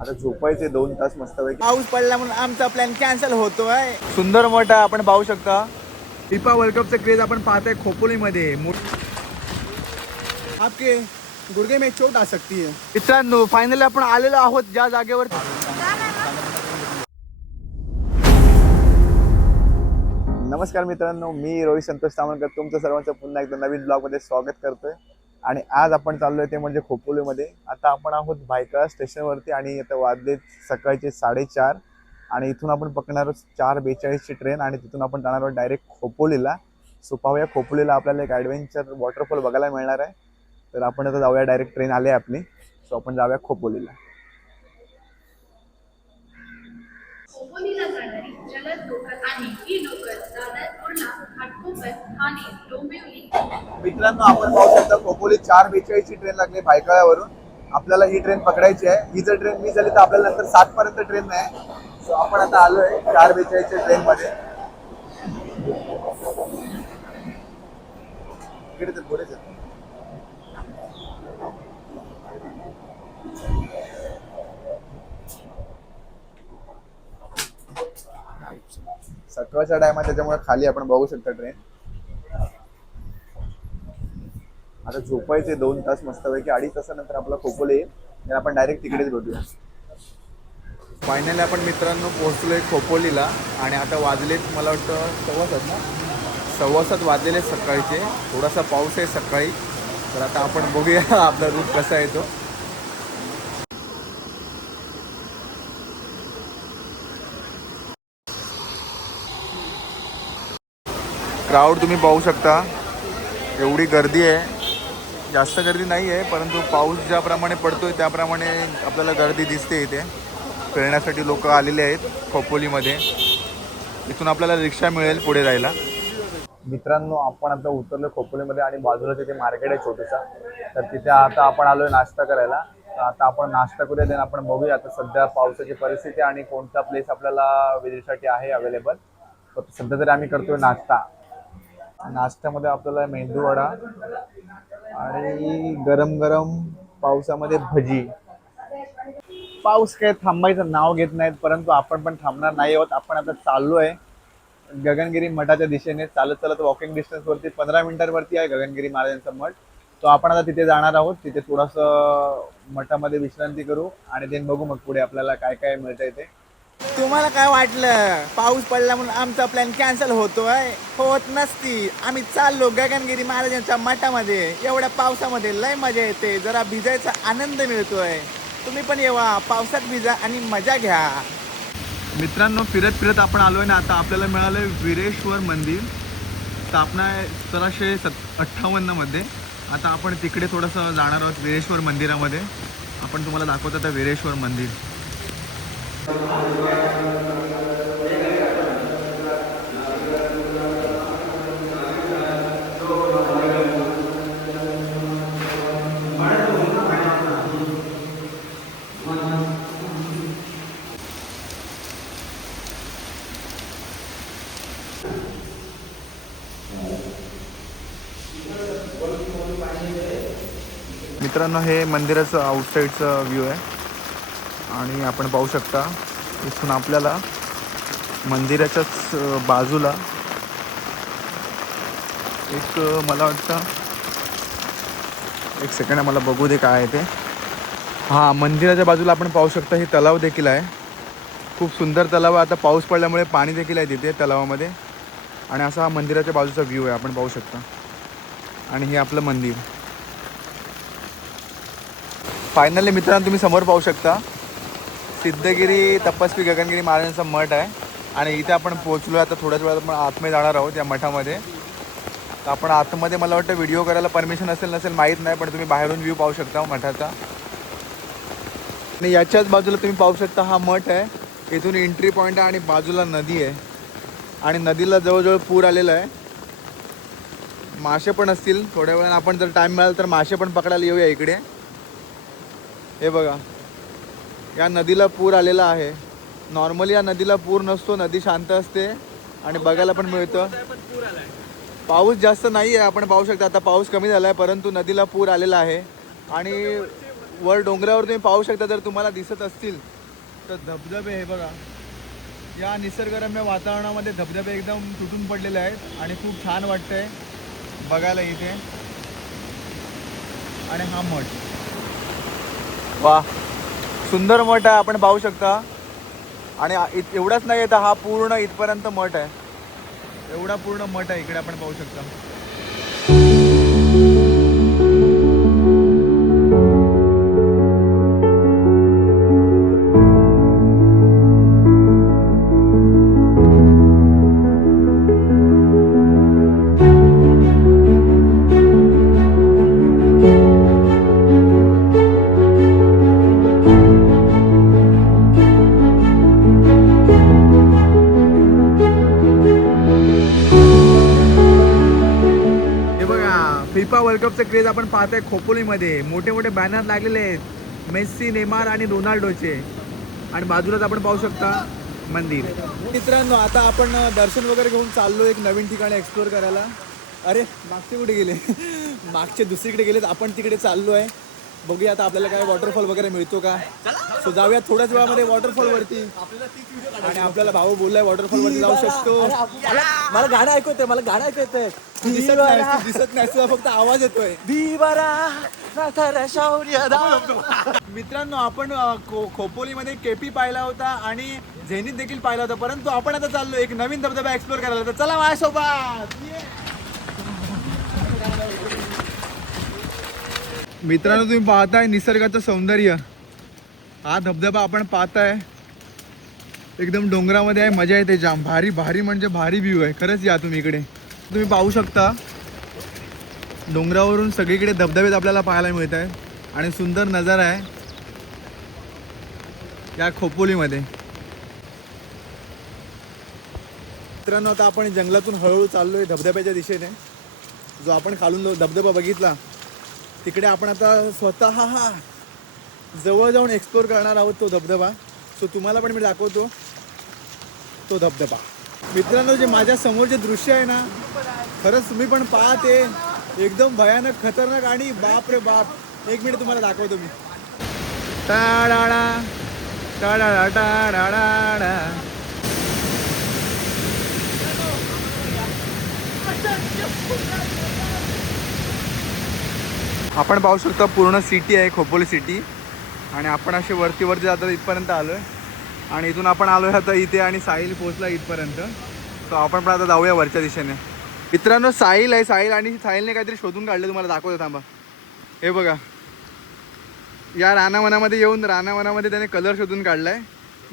आता झोपायचे 2 तास मस्तपैकी. पाऊस पडला म्हणून आमचा प्लॅन कॅन्सल होतोय. सुंदर मोठा आपण पाहू शकता. फिफा वर्ल्ड कपचं क्रेज आपण पाहतोय खोपोलीमध्ये. आपके गुडघे में चोट आ सकती है. मित्रांनो फायनली आपण आलेलो आहोत ज्या जागेवर. नमस्कार मित्रांनो, मी रोहित संतोष तामणकर तुमचं सर्वांचं पुन्हा एकदा नवीन ब्लॉगमध्ये स्वागत करतोय. आणि आज आपण चाललोय ते म्हणजे खोपोलीमध्ये. आता आपण आहोत भायखळा स्टेशनवरती आणि आता वाजले सकाळचे 4:30 आणि इथून आपण पकडणार आहोत 4:42ची ट्रेन आणि तिथून आपण जाणार आहोत डायरेक्ट खोपोलीला. सो पाहूया खोपोलीला आपल्याला एक ॲडव्हेंचर वॉटरफॉल बघायला मिळणार आहे. तर आपण आता जाऊया, डायरेक्ट ट्रेन आली आहे आपली. सो आपण जाऊया खोपोलीला. खोपोलीला जाणारी जलद लोकल आहे. ही लोकल दादर, कुर्ला, घाटकोपर, ठाणे, डोंबिवली. मित्रांनो आपण पाहू शकता खोपोली 4:42ची ट्रेन लागली भायखळ्यावरून. आपल्याला ही ट्रेन पकडायची आहे. ही जर ट्रेन मिस झाली तर आपल्याला नंतर 7 पर्यंत ट्रेन नाही. सो आपण आता आलोय 4:42च्या ट्रेन मध्ये. इकडे तर पुढेच आहे. सकाळचा टाइम आहे त्याच्यामुळे खाली आपण बघू शकता ट्रेन. आता झोपायचे 2 तास मस्तपैकी. 2.5 तासानंतर आपला खोपोली येईल आणि आपण डायरेक्ट तिकडेच भेटूया. फायनली आपण मित्रांनो पोहोचलोय खोपोलीला आणि आता वाजलेत मला वाटतं 7:15 वाजलेले सकाळचे. थोडासा पाऊस आहे सकाळी. तर आता आपण बघूया आपला रूट कसा आहे तो. क्राऊड तुम्ही पाहू शकता, एवढी गर्दी आहे. जास्त गर्दी नाही आहे परंतु पाऊस ज्याप्रमाणे पडतोय त्याप्रमाणे आपल्याला गर्दी दिसते. इथे फिरण्यासाठी लोक आलेले आहेत खोपोलीमध्ये. इथून आपल्याला रिक्षा मिळेल पुढे जायला. मित्रांनो आपण आता उतरलो खोपोलीमध्ये आणि बाजूला तिथे मार्केट आहे छोटूसा. तर तिथे आता आपण आलोय नाश्ता करायला. तर आता आपण नाश्ता करूया, देन आपण बघूया आता सध्या पावसाची परिस्थिती आणि कोणता प्लेस आपल्याला विजिटसाठी आहे अवेलेबल. तर सध्या तरी आम्ही करतोय नाश्ता. नाश्त्यामध्ये आपल्याला मेंदू वडा आणि गरम गरम पावसामध्ये भजी. पाऊस काय थांबायचं नाव घेत नाहीत परंतु आपण पण थांबणार नाही आहोत. आपण आता चाललोय गगनगिरी मठाच्या दिशेने. चालत चालत वॉकिंग डिस्टन्सवरती 15 मिनिटांवरती आहे गगनगिरी महाराजांचा मठ. तो आपण आता तिथे जाणार आहोत. तिथे थोडंसं मठामध्ये विश्रांती करू आणि देन बघू मग पुढे आपल्याला काय काय मिळतंय ते. तुम्हाला काय वाटलं पाऊस पडला म्हणून आमचा प्लॅन कॅन्सल होतोय? होत नसती. आम्ही चाललो गगनगिरी महाराजांच्या मठामध्ये. एवढ्या पावसामध्ये लय मजा येते. जरा भिजायचा आनंद मिळतोय. तुम्ही पण येवा, पावसात भिजा आणि मजा घ्या. मित्रांनो फिरत फिरत आपण आलोय ना. आता आपल्याला मिळालंय वीरेश्वर मंदिर. स्थापना आहे 1758 मध्ये. आता आपण तिकडे थोडंसं जाणार आहोत वीरेश्वर मंदिरामध्ये. आपण तुम्हाला दाखवतो आता वीरेश्वर मंदिर. मित्रांनो हे मंदिराचं आउटसाईडचं व्ह्यू आहे आणि आपण पाहू शकता इथून आपल्याला मंदिराच्याच बाजूला एक, मला वाटतं एक सेकंड मला बघू दे काय आहे ते. हां, मंदिराच्या बाजूला आपण पाहू शकता हे तलाव देखील आहे. खूप सुंदर तलाव आहे. आता पाऊस पडल्यामुळे पाणी देखील आहे तिथे तलावामध्ये. आणि असा हा मंदिराच्या बाजूचा व्ह्यू आहे आपण पाहू शकता. आणि हे आपलं मंदिर. फायनली मित्रांनो तुम्ही समोर पाहू शकता सिद्धगिरी तपस्वी गगनगिरी महाराजांचा मठ आहे. आणि इथे आपण पोहोचलो. आता थोड्याच वेळात आपण आतमध्ये जाणार आहोत या मठामध्ये. तर आपण आतमध्ये मला वाटतं व्हिडिओ करायला परमिशन असेल नसेल माहीत नाही, पण तुम्ही बाहेरून व्ह्यू पाहू शकता मठाचा. आणि याच्याच बाजूला तुम्ही पाहू शकता हा मठ आहे. इथून एंट्री पॉईंट आहे आणि बाजूला नदी आहे. आणि नदीला जवळजवळ पूर आलेला आहे. मासे पण असतील थोड्या वेळानं. आपण जर टाईम मिळाला तर मासे पण पकडायला येऊया इकडे. हे बघा या नदीला पूर आलेला आहे. नॉर्मली या नदीला पूर नसतो. नदी शांत असते आणि बघायला पण मिळतं. पाऊस जास्त नाही आहे आपण पाहू शकता. आता पाऊस कमी झाला आहे परंतु नदीला पूर आलेला आहे. आणि वर डोंगरावर तुम्ही पाहू शकता, जर तुम्हाला दिसत असतील तर धबधबे हे बघा. या निसर्गरम्य वातावरणामध्ये धबधबे एकदम तुटून पडलेले आहेत आणि खूप छान वाटतंय बघायला इथे. आणि हा मठ, वा सुंदर मठ आहे, आपण पाहू शकता. आणि एवढाच नाही येतं, हा पूर्ण इथपर्यंत मठ आहे. एवढा पूर्ण मठ आहे इकडे आपण पाहू शकता. फिफा वर्ल्ड कपचं क्रेज आपण पाहतोय खोपोलीमध्ये. मोठे मोठे बॅनर लागलेले आहेत मेस्सी, नेमार आणि रोनाल्डोचे. आणि बाजूलाच आपण पाहू शकता मंदिर. मित्रांनो, आता आपण दर्शन वगैरे घेऊन चाललो एक नवीन ठिकाणी एक्सप्लोर करायला. अरे मागचे कुठे गेले? मागचे दुसरीकडे गेलेत, आपण तिकडे चाललो आहे. बघूया आता आपल्याला काय वॉटरफॉल वगैरे मिळतो का. सो जाऊया थोड्याच वेळामध्ये वॉटरफॉल वरती. आणि आपल्याला भाऊ बोललाय वॉटरफॉल वरती जाऊ शकतो. मला गाणं ऐकवतंय, मला गाणं ऐकवतंय. दिसत नाही, तुला फक्त आवाज येतोय. मित्रांनो, आपण खोपोलीमध्ये केपी पाहिला होता आणि झेनिथ देखील पाहिला होता, परंतु आपण आता चाललो एक नवीन धबधबा एक्सप्लोर करायला. तर चला माझ्यासोबत. मित्रांनो, तुम्ही पाहताय निसर्गाचं सौंदर्य. हा धबधबा आपण पाहताय एकदम डोंगरामध्ये आहे, मजा येते जाम. भारी भारी म्हणजे भारी व्ह्यू आहे. खरंच या तुम्ही इकडे, तुम्ही पाहू शकता डोंगरावरून सगळीकडे धबधबेच आपल्याला पाहायला मिळत आहेत आणि सुंदर नजारा आहे या खोपोलीमध्ये. मित्रांनो, आता आपण जंगलातून हळूहळू चाललोय धबधब्याच्या दिशेने. जो आपण खालून धबधबा बघितला तिकडे आपण आता स्वतः जवळ जाऊन एक्सप्लोर करणार आहोत तो धबधबा. सो तुम्हाला पण मी दाखवतो तो धबधबा. मित्रांनो, जे माझ्या समोर जे दृश्य आहे ना, खरंच तुम्ही पण पाहते एकदम भयानक खतरनाक. आणि बाप रे बाप, एक मिनिट तुम्हाला दाखवतो मी. टाळाळा टाळाळा टाळाळा. आपण पाहू शकता पूर्ण सिटी आहे खोपोली सिटी. आणि आपण असे वरती वरती जातो इथपर्यंत आलो आहे. आणि इथून आपण आलो आहे आता इथे आणि साहिल पोचला इथपर्यंत. सो आपण पण आता जाऊया वरच्या दिशेने. मित्रांनो, साहिल आहे. साहिल आणि साहिलने काहीतरी शोधून काढलं, तुम्हाला दाखवतो थांबा. हे बघा, या रानावनामध्ये येऊन रानावनामध्ये त्याने कलर शोधून काढला आहे,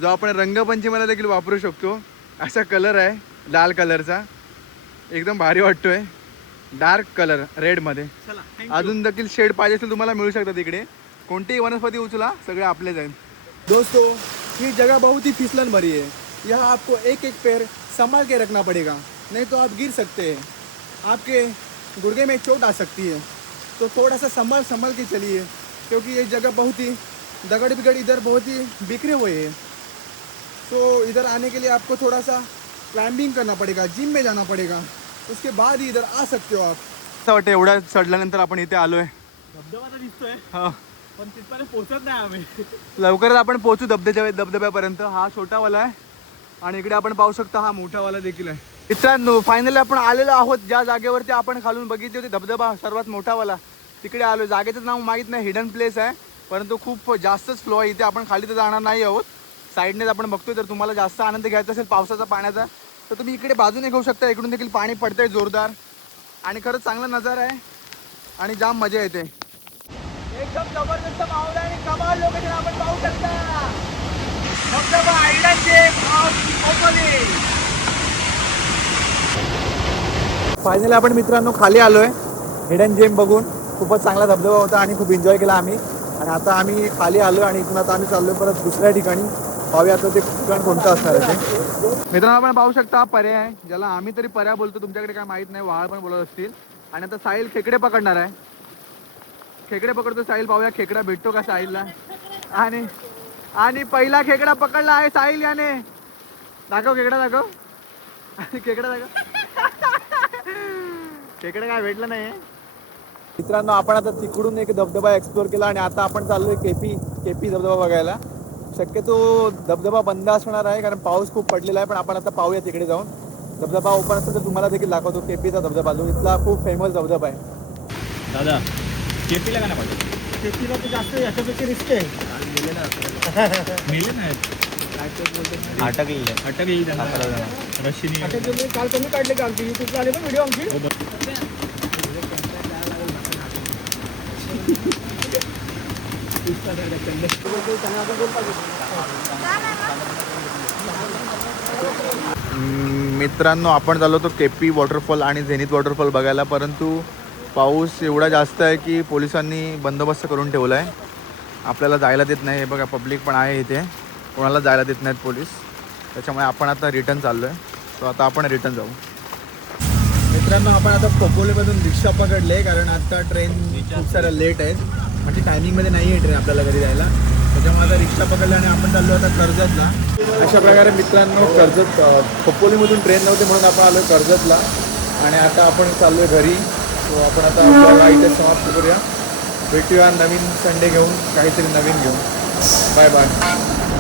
जो आपण रंगपंचमीला देखील वापरू शकतो. असा कलर आहे लाल कलरचा, एकदम भारी वाटतोय. डार्क कलर रेडमध्ये. अजून देखील शेड पाहिजे असेल तुम्हाला मिळू शकतात तिकडे. कोणतीही वनस्पती उचला, सगळे आपले जाईल. दोस्तों, ये जगह बहुत ही फिसलन भरी है. यहाँ आपको एक एक पैर संभाल के रखना पड़ेगा, नहीं तो आप गिर सकते हैं. आपके गुर्गे में चोट आ सकती है. तो थोड़ा सा संभल के चलिए, क्योंकि ये जगह बहुत ही दगड़ बिगड़ इधर बहुत ही बिखरे हुए हैं. तो इधर आने के लिए आपको थोड़ा सा क्लाइंबिंग करना पड़ेगा, जिम में जाना पड़ेगा. उसके बाद ही इधर आ सकते हो आप. असं वाटतं एवढ्या चढल्यानंतर आपण इथे आलोय. धबधबा तर दिसतोय, हा, पण तिथपर्यंत पोहोचत नाही आम्ही. लवकरच आपण पोहोचू धबधब्यापर्यंत. हा छोटावाला आहे आणि इकडे आपण पाहू शकता हा मोठावाला देखील आहे. मित्रांनो, फायनली आपण आलेलो आहोत ज्या जागेवरती आपण खालून बघितली होती धबधबा सर्वात मोठावाला. तिकडे आलो. जागेचं नाव माहीत नाही, हिडन प्लेस आहे, परंतु खूप जास्तच फ्लो आहे इथे. आपण खाली तर जाणार नाही आहोत, साईडनेच आपण बघतोय. तर तुम्हाला जास्त आनंद घ्यायचा असेल पावसाचा पाण्याचा तर तुम्ही इकडे बाजूने घेऊ शकता. इकडून देखील पाणी पडतंय जोरदार आणि खरंच चांगला नजारा आहे आणि जाम मजा येते. एकदम जबरदस्त माहोल आहे आणि कमाल लोकेशन आपण पाहू शकता. धबधबा hidden gem of Khopoli. Finally आपण मित्रांनो खाली आलोय हिडन जेम बघून. खूपच चांगला धबधबा होता आणि खूप एन्जॉय केला आम्ही. आणि आता आम्ही खाली आलो आणि इथून आता आम्ही चाललोय परत दुसऱ्या ठिकाणी. पाहूया आता ते ठिकाण कोणतं असणार आहे ते. मित्रांनो, आपण पाहू शकता पर्या आहे, ज्याला आम्ही तरी पर्या बोलतो, तुमच्याकडे काय माहित नाही, वाळ पण बोलत असतील. आणि आता साहिल खेकडे पकडणार आहे. खेकडे पकडतो साहिल. पाहूया खेकडा भेटतो का साहिलला. आणि पहिला खेकडा पकडला आहे साहिल याने. दाखव खेकडा, दाखव खेकडा, दाखव. खेकडा काय भेटलं नाही. मित्रांनो आपण आता तिकडून एक धबधबा एक्सप्लोर केला आणि आता आपण चाललोय केपी धबधबा बघायला. शक्यतो धबधबा बंद असणार आहे कारण पाऊस खूप पडलेला आहे, पण आपण आता पाहूया तिकडे जाऊन. धबधबा ओपन असेल तर तुम्हाला देखील दाखवतो. केपीचा धबधबा जो इथला खूप फेमस धबधबा आहे. दादा केपीला का नाही पाहिजे? शेतीला तर जास्त याच्यापेक्षा रिस्क आहे. मेले नाहीत, अटकलेले त्यांना रशीने. आता तुम्ही काल तुम्ही काढले का आमची युट्यूबला आले पण व्हिडिओ आमची. मित्रांनो आपण चाललो होतो केपी वॉटरफॉल आणि झेनिथ वॉटरफॉल बघायला, परंतु पाऊस एवढा जास्त आहे की पोलिसांनी बंदोबस्त करून ठेवला आहे. आपल्याला जायला देत नाही. हे बघा पब्लिक पण आहे इथे, कोणाला जायला देत नाहीत पोलीस. त्याच्यामुळे आपण आता रिटर्न चाललो आहे. सो आता आपण रिटर्न जाऊ. मित्रांनो आपण आता खोपोलीमधून रिक्षा पकडले कारण आता ट्रेन खूप साऱ्या लेट आहेत, म्हणजे टायमिंगमध्ये नाही आहे ट्रेन आपल्याला घरी जायला. त्याच्यामुळे आता रिक्षा पकडला आणि आपण चाललो आता कर्जतला. अशा प्रकारे मित्रांनो कर्जत खोपोलीमधून ट्रेन नव्हते म्हणून आपण आलो कर्जतला आणि आता आपण चाललो आहे घरी. सो आपण आता ब्लॉग इथे समाप्त करूया. भेटूया नवीन संडे घेऊन, काहीतरी नवीन घेऊन. Bye bye.